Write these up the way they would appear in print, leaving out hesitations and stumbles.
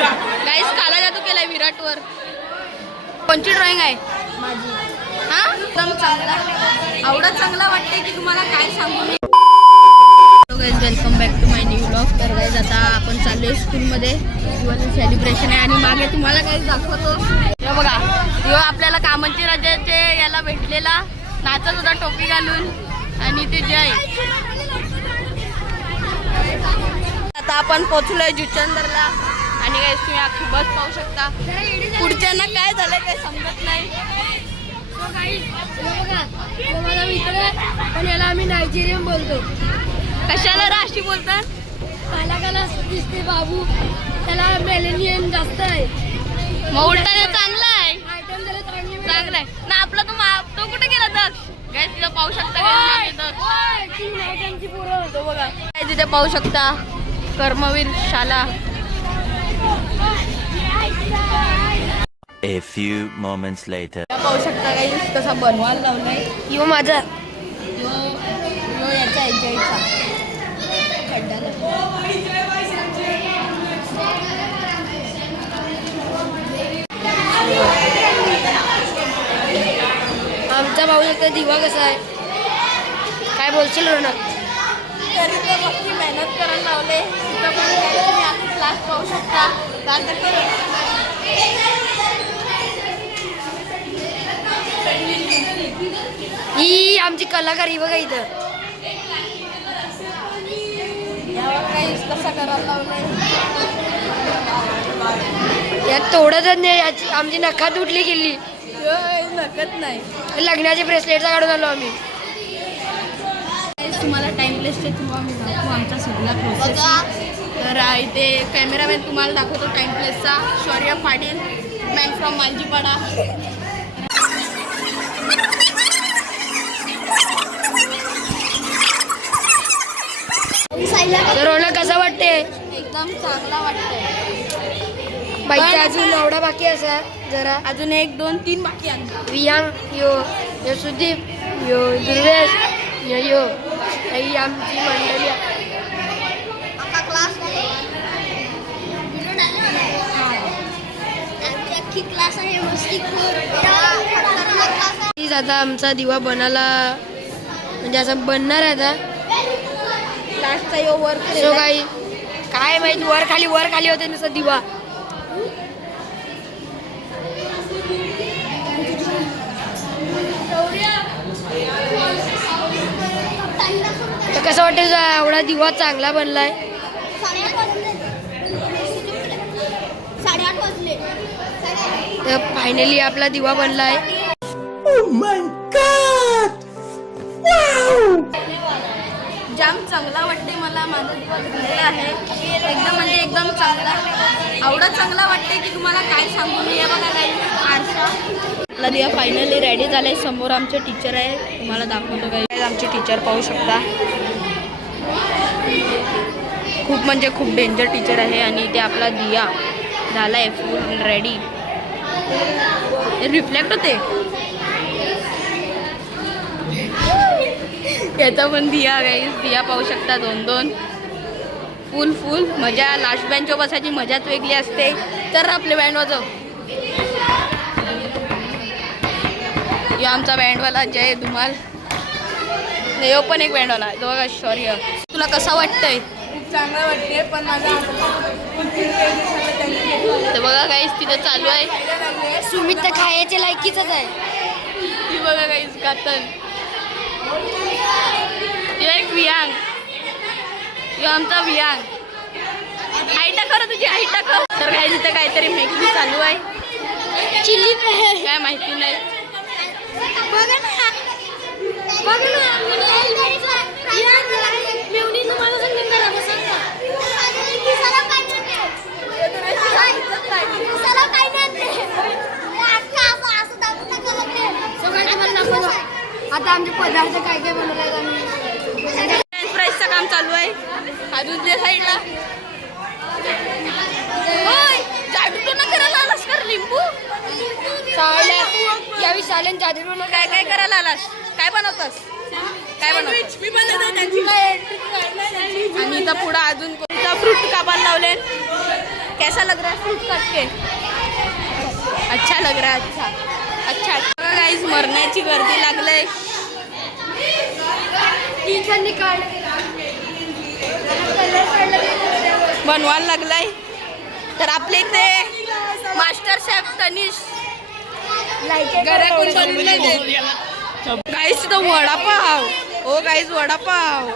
गाईस काला जादू केलाय विराटवर. कोणची ड्रॉइंग आहे माझी? हा एकदम चांगला, एवढा चांगला वाटते की तुम्हाला काय सांगू मी. Guys welcome back to my new blog. तर गाईज आता आपण चाललोय स्कूलमध्ये, दिवाळी सेलिब्रेशन आहे आणि मागे तुम्हाला काही दाखवतो. हे बघा, यो आपल्याला कामांची राजाचे याला भेटलेला नाचत होता टोपी घालून आणि ते जय. आता आपण पोचलोय जुचंदरला आणि गाईज तुम्ही अख्खी बस पाहू शकता. पुढच्यांना काय झालंय काही समजत नाही. पण याला आम्ही नायजेरियन बोलतो. कशाला राशी बोलतात? काला काला दिसते बाबू, त्याला मेलेनियन जास्त आहे. मग उलटा ते चांगला आहे. आयटम त्याला चांगला आहे ना. आपला तो कुठे गेला दक्ष? गाईज तिथं पाहू शकता तो बघा. काय तिथे पाहू शकता कर्मवीर शाला. A few moments later. पाहू शकता गाईज कसा बनवायला लावलाय. यो माझा यो याचा एन्जॉयचा आमचा पाहू शकता दिवा कसा आहे. काय बोलशील रोनक? तरी तर आपली मेहनत करायला लावले. तिथं पण तुम्ही आपली क्लास पाहू शकता. ही आमची कलाकार ही बघा इथं. यावर काही कसा करायला लावलाय. यात तोडतच नाही. याची आमची नखात उठली गेली. नकत नाही. लग्नाचे ब्रेसलेट काढून आलो आम्ही. तुम्हाला टाइमलेसचे तुम्हाला मी दाखवू आमचा सगळा प्रोसेस. तर इथे कॅमेरामॅन तुम्हाला दाखवतो टाइमप्लेसचा. शौर्य पाटील, मॅन फ्रॉम मालजीपाडा. रोनक कसा वाटते? एकदम चांगला वाटतंय. बाईचा अजून एवढा बाकी असा जरा. अजून 1 2 3 बाकी आहे. वियांग यो यो सुदीप यो दुर्वेश यो ही आमची मंडळी. क्लास आहे आता आमचा दिवा बनायला म्हणजे असं बनणार आहे आता. क्लासचा यो वर्क सो काय माहिती वर खाली होते नुसता दिवा. तर कसं वाटतं एवढा दिवा चांगला बनलाय. 8:30 वाजले. तर फायनली आपला दिवा बनलाय. जाम चांगला वाटते मला. माझा दिवा झालेला आहे एकदम म्हणजे एकदम चांगला. एवढा चांगला वाटते की तुम्हाला काय सांगू मी. बघा काही आरसा. आपला दिवा फायनली रेडी झालाय. समोर आमचे टीचर आहे, तुम्हाला दाखवतो. काही आमचे टीचर पाहू शकता. खूप म्हणजे खूप डेंजर टीचर आहे. आणि ते आपला दिया झालाय फुल रेडी. रिफ्लेक्ट होते याचा पण दिया. गाईस दिया पाहू शकता 2 2 फुल मजा. लास्ट बेंचवर बसायची मजाच वेगळी असते. तर आपले बँड वाजव. यो आमचा बँडवाला जय धुमाल. यो पण एक बँडवाला आहे बघा शौर्य. तुला कसं वाटतंय? खूप चांगलं वाटते. पण माझा तर बघा गाईस तिथं चालू आहे. सुमित तर खायच्या लायकीच आहे. ती बघा गाईस कातल. यो एक वियांग. यो आमचा वियांग. हाईट टाका तुझी हाईट टाका. तर काय तिथं काहीतरी मेकिंग चालू आहे. चिल्ली काय माहिती नाही. आता आमचे पदार्थ काय काय बनवले आम्ही. प्राईसचं काम चालू आहे अजून त्या साईडला. जादू न करायला आलास कर लिंबू. यावेळी सालन जादू काय काय करायला आलास? काय बनवतोस? काय बनवतोस? आणि इथं पुढं अजून कोणता फ्रूट कापायला लावले. कैसा लग रहा है फ्रूट काट के? अच्छा लग रहा है. अच्छा अच्छा. बघा गाईज मरण्याची गर्दी लागलंय. बनवायला लागलाय. तर आपले इथे मास्टर शेफ तनिष गाईस तो वडापाव. हो guys vada pav.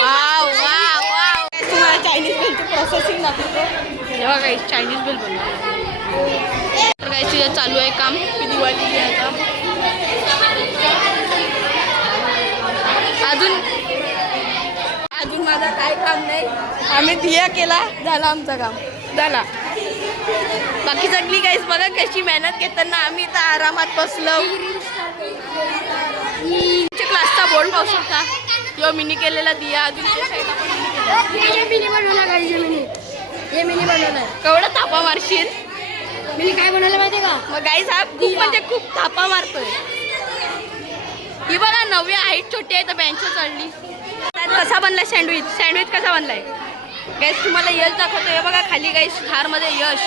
Wow wow wow. तुम्हाला चायनीज बिलची प्रोसेसिंग दाखवतो. तेव्हा गाईस चायनीज बिल बनवा. तर गाईस तिथे चालू आहे काम की दिवाळी आता अजून माझा काय काम नाही. आम्ही दिया केला झाला आमचं काम झाला. बाकी सगळी गाईस बघा कशी मेहनत घेताना आम्ही इथं आरामात बसलो. क्लासचा बोर्ड पाहू शकता. किंवा मिनी केलेला दिया. अजून मिनी बनवला गाईज. मिनी बनवलाय. केवढा थापा मारशील. मिनी काय बनवलं माहितीये का? मग गाईस हा खूप म्हणजे खूप थापा मारतोय. ही बघा नवी हाईट छोटी आहे तर बेंच चढली. कसा बनलाय सँडविच. सँडविच कसा बनलाय गाईस तुम्हाला यश दाखवतो. हे बघा खाली गाईस थारमध्ये यश.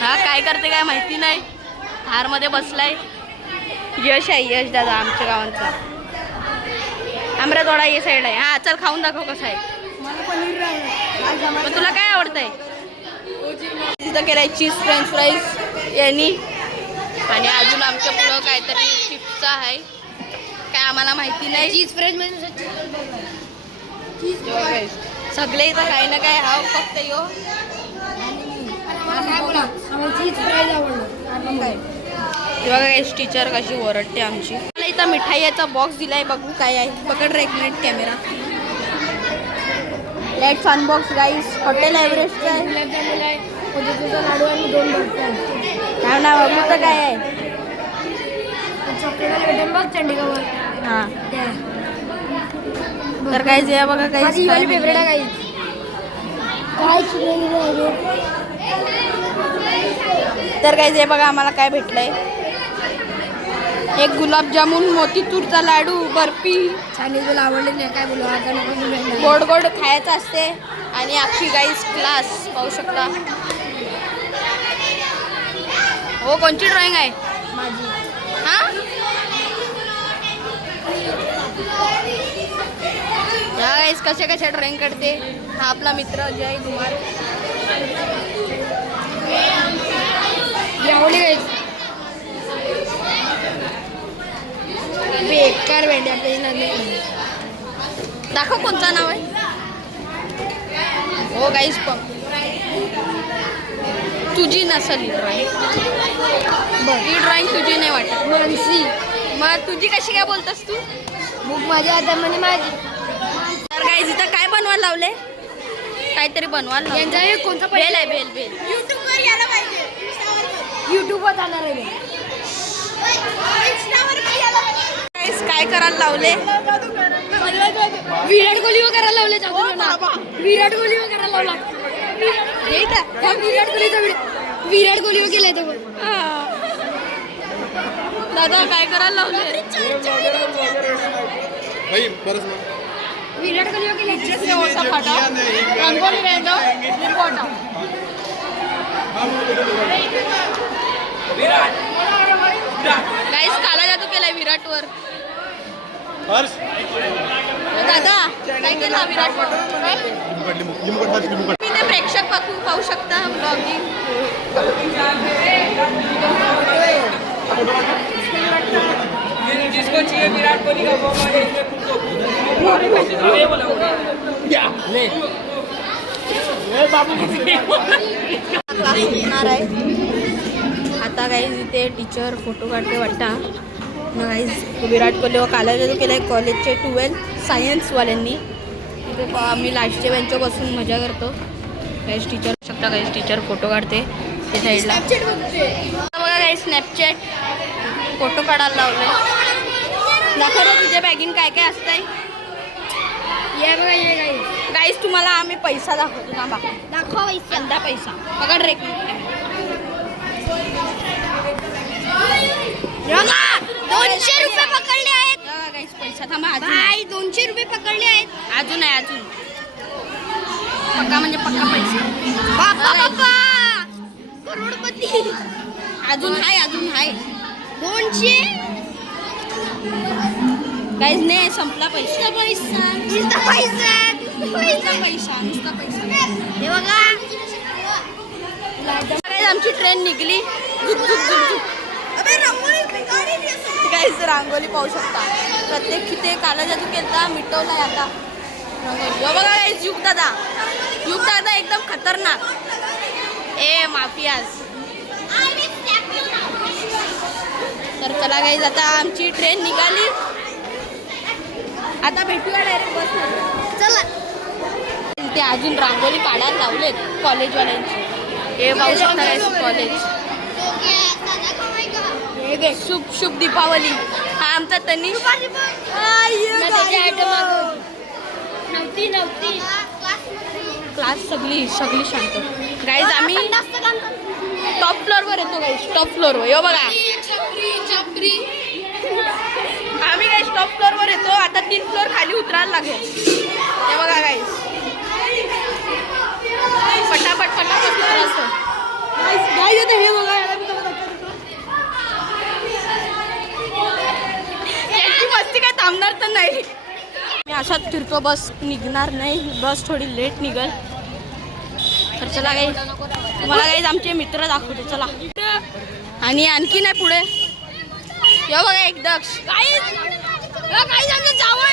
हा काय करते काय माहिती नाही. थारमध्ये बसलाय. यश आहे यश दादा आमच्या गावांचा. आमरा थोडा ये साईड आहे. हा चल खाऊन दाखव कसं आहे. मग तुला काय आवडतंय. तिथं केलाय चीज फ्रेंच फ्राईज यांनी. आणि अजून आमच्या पुढं काहीतरी चिप्सचा आहे काय आम्हाला माहिती नाही. चीज फ्रेंच सगळे इथं काही ना काय हा फक्त यो चीज फ्राईज आवडलं काय. तेव्हा काय टीचर कशी ओरडते आमची. मला इथं मिठाईचा बॉक्स दिलाय बघू काय आहे. पकड रे एक minute camera. Let's unbox guys. Hotel Everest आहे. गुलाबजामुन आहे. मोतीचूरचा लाडू आणि 2 बर्फी. काय ना बघू तर काय आहे. चॉकलेट भेटेल बघ चंडीगढ. हां तर काय जे बघा काही फेवरेट आहे काय. तर काय जे बघा आम्हाला काय भेटलंय. एक गुलाबजामुन मोतीचूरचा लाडू बर्फी. चायनीज मला आवडले नाही काय बोलू आता नको. गोड गोड खायचं असते. आणि आपली गाईस क्लास पाहू शकता. हो कोणची ड्रॉइंग आहे माझी. हां गाईस कशा कशा ड्रॉइंग करते. हा आपला मित्र जय कुमार. आवडली गाईज. बेकार भेटते आपल्या. दाखव कोणता नाव आहे. हो गाईस तुझी नसेल ही ड्रॉइंग. ही ड्रॉइंग तुझी नाही वाटत. मानसी मग तुझी कशी काय बोलतस तू. बुक माझ्या हातामध्ये माझी. तर गाईस इथं काय बनवायला लावले. काहीतरी बनवायला लावले. यांचा हे कोणता बेल आहे बेल बेल. युट्यूबवर जाणार आहे. गाईस काय करायला लावले. विराट कोहलीवर करायला लावले. विराट कोहलीवर करायला लावला. विराट कोहलीचा विराट कोहलीवर केलाय तो. दादा काय करायला लावले. विराट कोहलीवर केलाय. गाईस काला जादू केलाय विराटवर. दादा काय केला विराटवर. मी ते प्रेक्षक पाहू शकता ब्लॉगिंग. जिसको चाहिए विराट कोहली का फॉर्म है इसमें क्लास होणार आहे आता. गाईज इथे टीचर फोटो काढते वाटता. गाईज विराट कोहली व काला जादू केलं आहे कॉलेजचे 12th सायन्सवाल्यांनी. तिथे आम्ही लास्टच्या बेंचवर बसून मजा करतो. गाईज टीचर शकता. गाईज टीचर फोटो काढते ते साईडला. बघा गाईज स्नॅपचॅट फोटो काढायला लावले. दाखवतो तुझ्या बॅगिंग काय काय असतंय. ये बघा ये गाईज. गाईज तुम्हाला आम्ही पैसा दाखवतो. थांबा दाखवा पैसा. अंदा पैसा पकड रे. 200 रुपये पकडले आहेत. गाईस पैसा थांबा अजून भाई 200 रुपये पकडले आहेत. अजून आहे अजून पक्का म्हणजे पक्का पैसा बाप्पा बाप्पा करोडपती. अजून आहे 200 गाईस ने संपला पैसा नुसता पैसा. नुसता पैसा हे बघा गाईस आमची ट्रेन निघली गाईस रांगोली पाहू शकता प्रत्येक किती काला जादू केलता मिटवलाय आता रांगोली बघा गाईस युग दादा एकदम खतरनाक ए माफियाज तर चला गाईस आता आमची ट्रेन निघाली आता भेटूया डायरेक्ट बस चला. ते अजून रांगोली काढायला लावलेत कॉलेजवाल्यांची हे पाहू शकता गाईस कॉलेज हे बघ शुभ दीपावली हा आमचा तनिष नव्हती क्लास सगळी शांत गाईज आम्ही टॉप फ्लोअरवर येतो गाईज टॉप फ्लोअरवर यो बघा आम्ही गाईज टॉप फ्लोअरवर येतो आता 3 फ्लोअर खाली उतरायला लागेल हे बघा गाईज पटापट उतरायचं हे बघा यांची मस्ती काय थांबणार तर नाही मी अशाच फिरतो बस निघणार नाही बस थोडी लेट निघल तर चला गाईज तुम्हाला गाईज आमचे मित्र दाखवते चला आणि आणखी नाही पुढे यो बघा एक दक्ष गाईज आमचं जावळ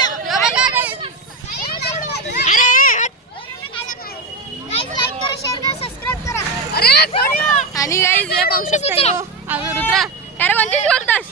अरे आणि गाईज हे पाहू शकता रुद्रा काय रे कोणतीच बोलतास